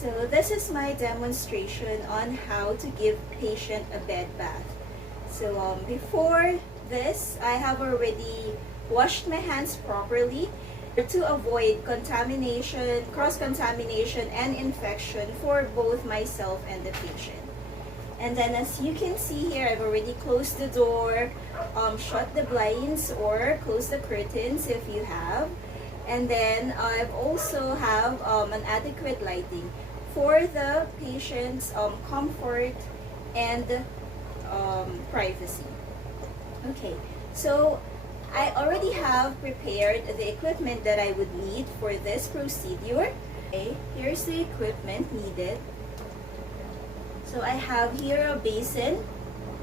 So this is my demonstration on how to give patient a bed bath. So before this, I have already washed my hands properly to avoid contamination, cross-contamination, and infection for both myself and the patient. And then as you can see here, I've already closed the door, shut the blinds or close the curtains if you have. And then I've also have an adequate lighting for the patient's comfort and privacy. Okay, so I already have prepared the equipment that I would need for this procedure. Okay, here's the equipment needed. So I have here a basin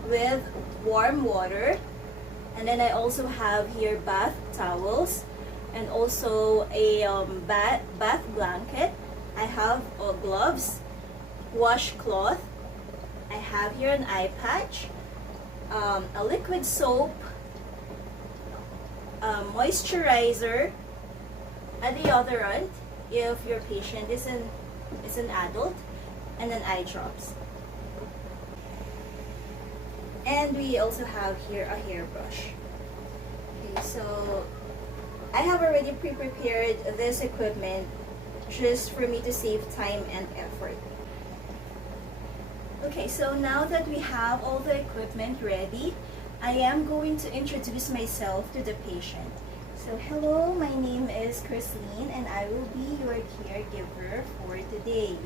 with warm water, and then I also have here bath towels and also a bath blanket. I have gloves, washcloth. I have here an eye patch, a liquid soap, moisturizer, a deodorant if your patient is an adult, and then eye drops. And we also have here a hairbrush. Okay, so I have already pre-prepared this equipment just for me to save time and effort. Okay, so now that we have all the equipment ready, I am going to introduce myself to the patient. So hello, my name is Christine and I will be your caregiver for today.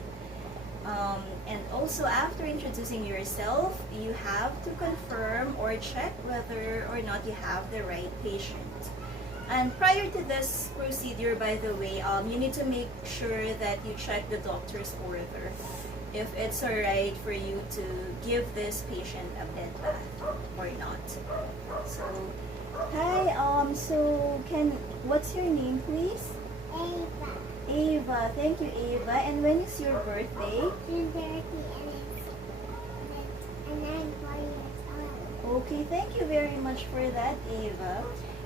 And also after introducing yourself, you have to confirm or check whether or not you have the right patient. And prior to this procedure, by the way, you need to make sure that you check the doctor's order if it's alright for you to give this patient a bed bath or not. So, hi, what's your name, please? Ava. Ava, thank you, Ava. And when is your birthday? June 30 and I'm 4 years old. Okay, thank you very much for that, Ava.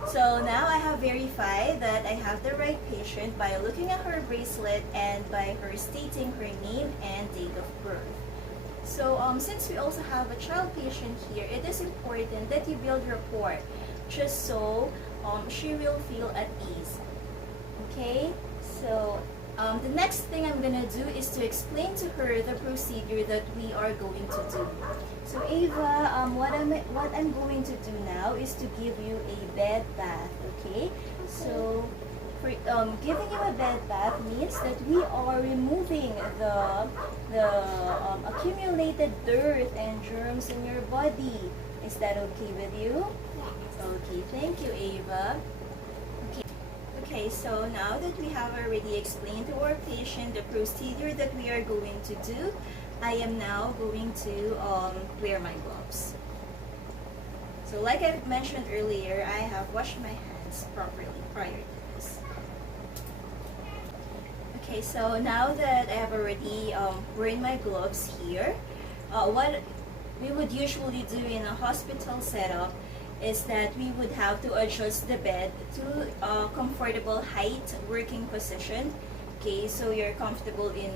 So now I have verified that I have the right patient by looking at her bracelet and by her stating her name and date of birth. So since we also have a child patient here, it is important that you build rapport just so she will feel at ease. Okay? So the next thing I'm gonna do is to explain to her the procedure that we are going to do. So Ava, what I'm going to do now is to give you a bed bath. Okay? So for giving you a bed bath means that we are removing the accumulated dirt and germs in your body. Is that okay with you? Yes. Okay, thank you, Ava. Okay, so now that we have already explained to our patient the procedure that we are going to do, I am now going to wear my gloves. So like I mentioned earlier, I have washed my hands properly prior to this. Okay, so now that I have already worn my gloves here, what we would usually do in a hospital setup is that we would have to adjust the bed to a comfortable height working position. Okay, so you're comfortable in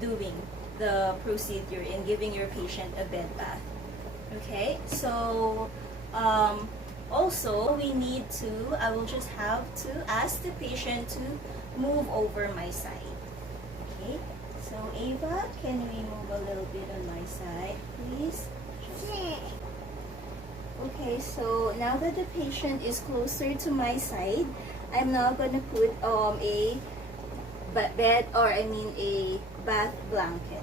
doing the procedure in giving your patient a bed bath. Okay, so also we need to, I will just have to ask the patient to move over my side. Okay, so Ava, can we move a little bit on my side, please? Okay, so now that the patient is closer to my side, I'm now going to put a bath blanket.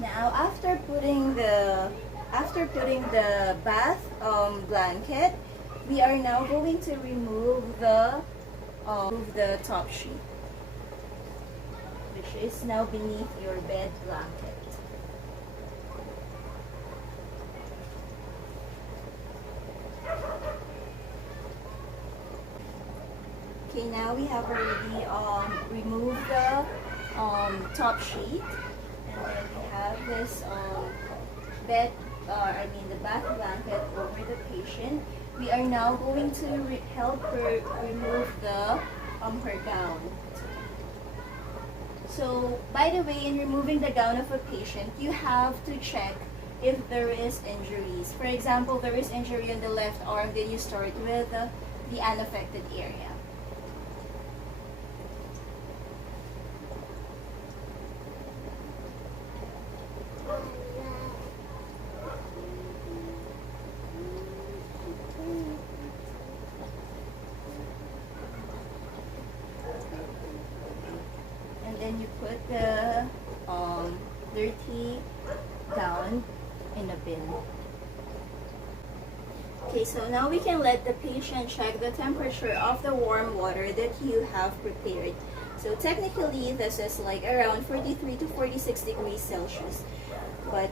Now, after putting the bath blanket, we are now going to remove the top sheet, which is now beneath your bed blanket. Okay, now we have already removed the top sheet, and then we have this the bath blanket over the patient. We are now going to help her remove the her gown. So, by the way, in removing the gown of a patient, you have to check if there is injuries. For example, there is injury on the left arm, then you start with the unaffected area. And then you put the dirty gown in a bin. Okay, so now we can let the patient check the temperature of the warm water that you have prepared. So technically, this is like around 43 to 46 degrees Celsius. But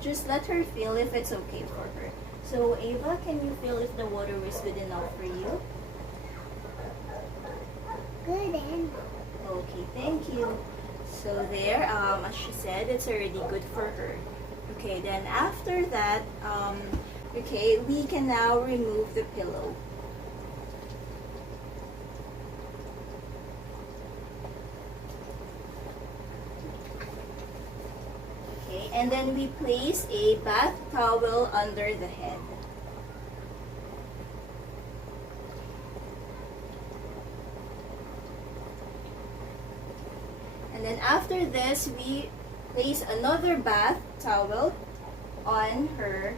just let her feel if it's okay for her. So Ava, can you feel if the water is good enough for you? Good and Okay, thank you. So there, as she said, it's already good for her. Okay, then after that, okay, we can now remove the pillow. Okay, and then we place a bath towel under the head. And then after this, we place another bath towel on her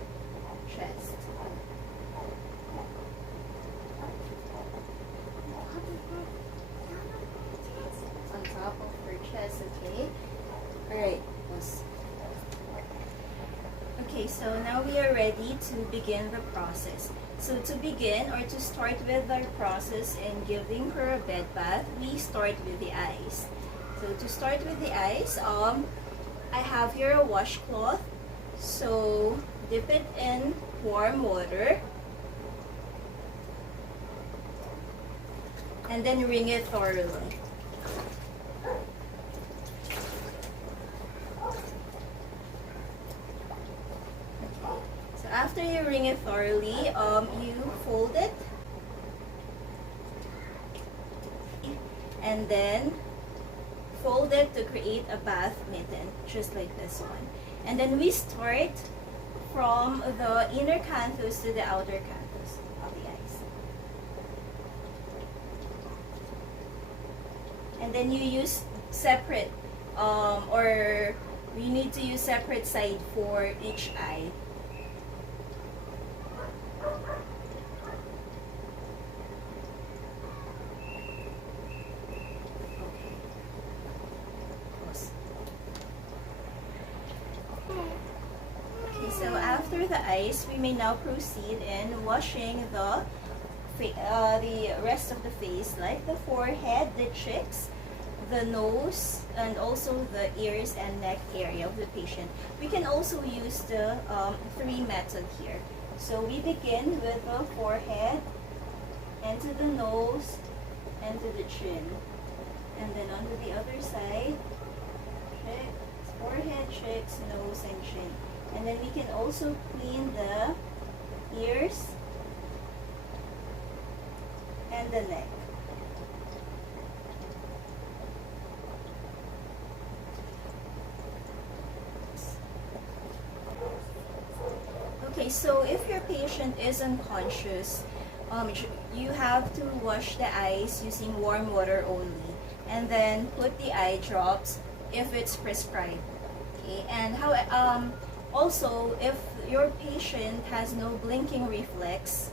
chest. On top of her chest, okay? Alright. Okay, so now we are ready to begin the process. So to begin or to start with our process in giving her a bed bath, we start with the eyes. So to start with the eyes, I have here a washcloth. So dip it in warm water and then wring it thoroughly. So after you wring it thoroughly, you fold it and then fold it to create a bath mitten, just like this one. And then we start from the inner canthus to the outer canthus of the eyes. And then you use separate, or you need to use separate side for each eye. So after the eyes, we may now proceed in washing the rest of the face, like the forehead, the cheeks, the nose, and also the ears and neck area of the patient. We can also use the 3 method here. So we begin with the forehead, and to the nose, and to the chin. And then onto the other side, cheeks, forehead, cheeks, nose, and chin. And then we can also clean the ears and the neck. Okay, so if your patient is unconscious, you have to wash the eyes using warm water only, and then put the eye drops if it's prescribed. Okay, and also, if your patient has no blinking reflex,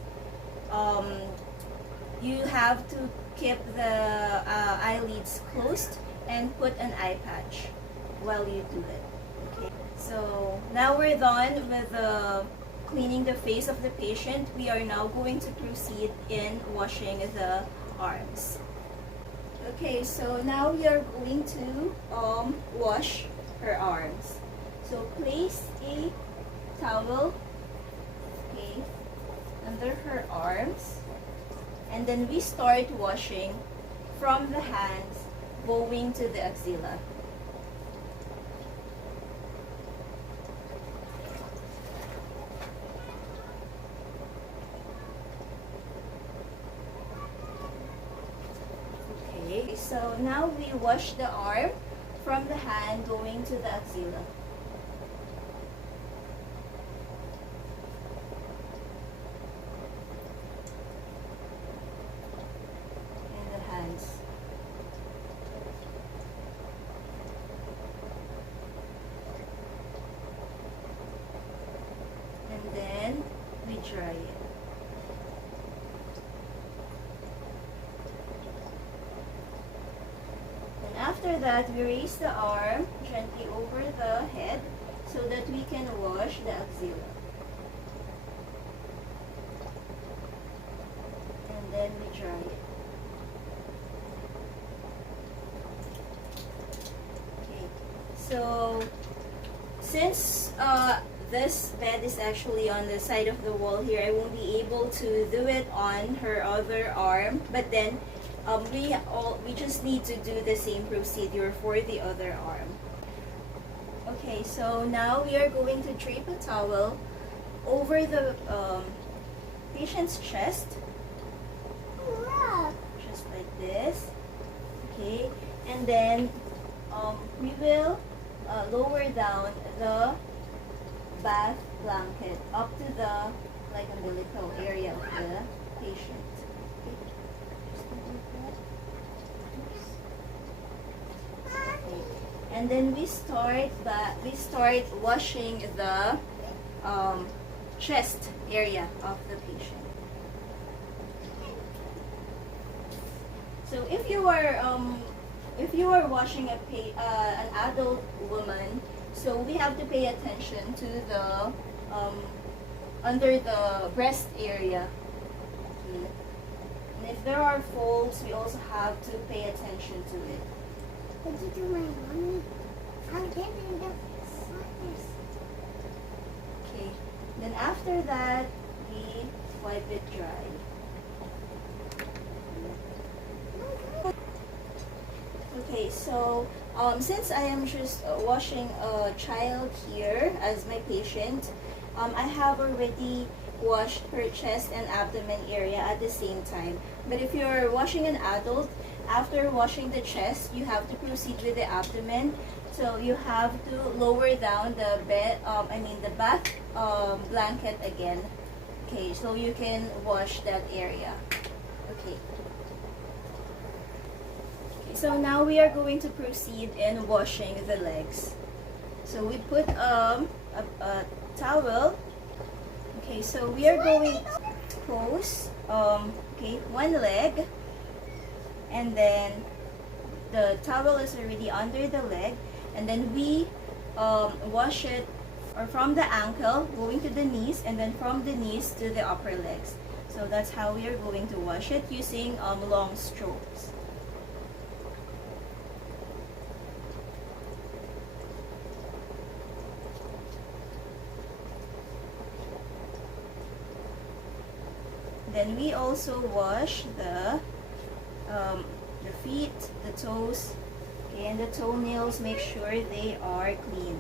you have to keep the eyelids closed and put an eye patch while you do it. Okay. So now we're done with cleaning the face of the patient. We are now going to proceed in washing the arms. Okay, so now we are going to wash her arms. So place a towel, okay, under her arms. And then we start washing from the hands going to the axilla. Okay, so now we wash the arm from the hand going to the axilla. And the hands. And then we dry it. After that, we raise the arm gently over the head so that we can wash the axilla. And then we dry it. Okay, so since this bed is actually on the side of the wall here, I won't be able to do it on her other arm, but then we just need to do the same procedure for the other arm. Okay, so now we are going to drape a towel over the patient's chest, just like this. Okay, and then we will lower down the bath blanket up to the umbilical area of the patient. And then we start washing the chest area of the patient. So if you are washing an adult woman, so we have to pay attention to the under the breast area. Okay. And if there are folds, we also have to pay attention to it. Did you do my mommy? How did you do this? Okay. Then after that, we wipe it dry. Okay, so since I am just washing a child here as my patient, I have already washed her chest and abdomen area at the same time. But if you're washing an adult, after washing the chest, you have to proceed with the abdomen. So you have to lower down the the bath blanket again. Okay, so you can wash that area. Okay. So now we are going to proceed in washing the legs. So we put a towel. Okay, so we are going to pose one leg, and then the towel is already under the leg, and then we wash it from the ankle going to the knees, and then from the knees to the upper legs. So that's how we are going to wash it using long strokes. Then we also wash the feet, the toes, and the toenails. Make sure they are clean.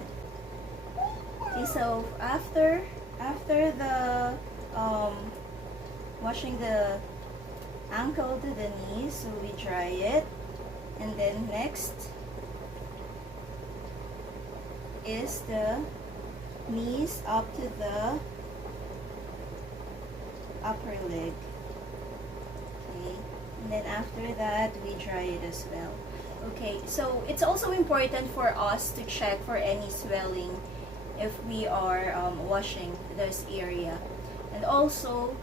Okay, so after the washing the ankle to the knees, so we dry it, and then next is the knees up to the upper leg. Okay, and then after that we dry it as well. Okay, so it's also important for us to check for any swelling if we are washing this area, and also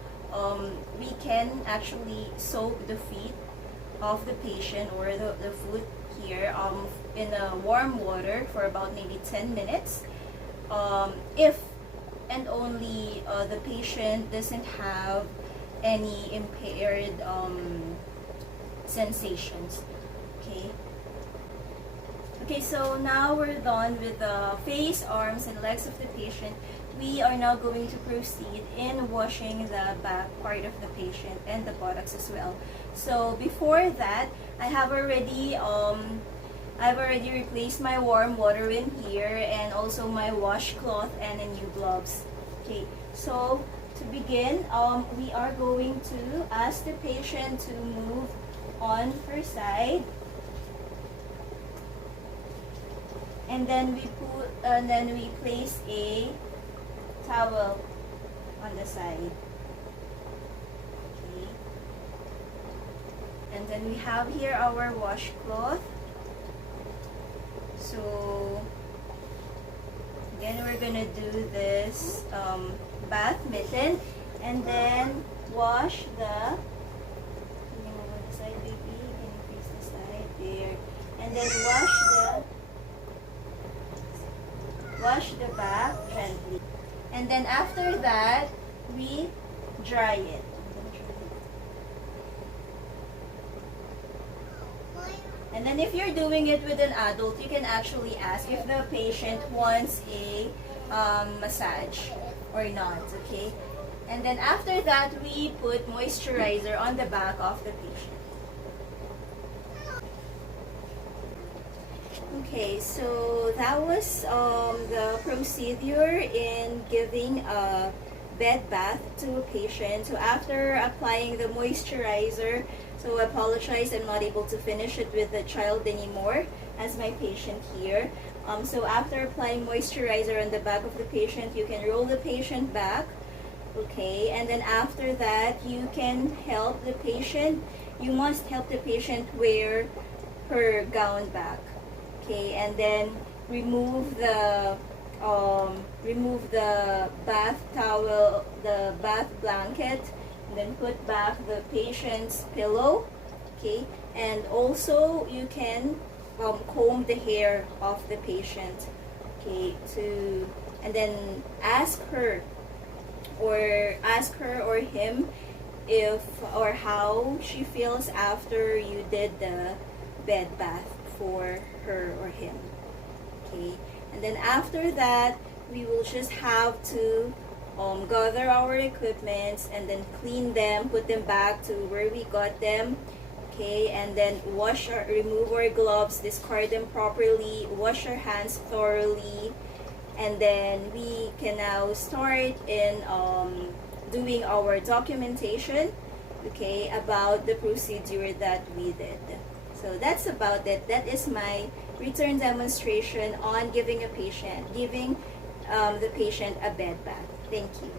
we can actually soak the feet of the patient or the foot here in warm water for about maybe 10 minutes if and only the patient doesn't have any impaired sensations. Okay, so now we're done with the face, arms, and legs of the patient. we are now going to proceed in washing the back part of the patient and the buttocks as well. So before that, I've already replaced my warm water in here and also my washcloth and a new gloves. Okay, so to begin, we are going to ask the patient to move on her side, and then we place a towel on the side. Okay, and then we have here our washcloth. So again, we're gonna do this bath mitten, and then wash the. Can you move on the side, baby? Can you face the side there? And then wash the back gently. And then after that, we dry it. And then if you're doing it with an adult, you can actually ask if the patient wants a massage or not, okay? And then after that, we put moisturizer on the back of the patient. Okay, so that was the procedure in giving a bed bath to a patient. So after applying the moisturizer, so I apologize, I'm not able to finish it with the child anymore as my patient here. So after applying moisturizer on the back of the patient, you can roll the patient back. Okay, and then after that, you can help the patient. You must help the patient wear her gown back. Okay, and then remove the bath towel, the bath blanket, and then put back the patient's pillow. Okay, and also you can comb the hair of the patient. Okay, and then ask her or him if or how she feels after you did the bed bath for her or him. Okay, and then after that, we will just have to gather our equipments and then clean them, put them back to where we got them. Okay, and then remove our gloves, discard them properly, wash our hands thoroughly, and then we can now start in doing our documentation, okay, about the procedure that we did. So that's about it. That is my return demonstration on giving the patient a bed bath. Thank you.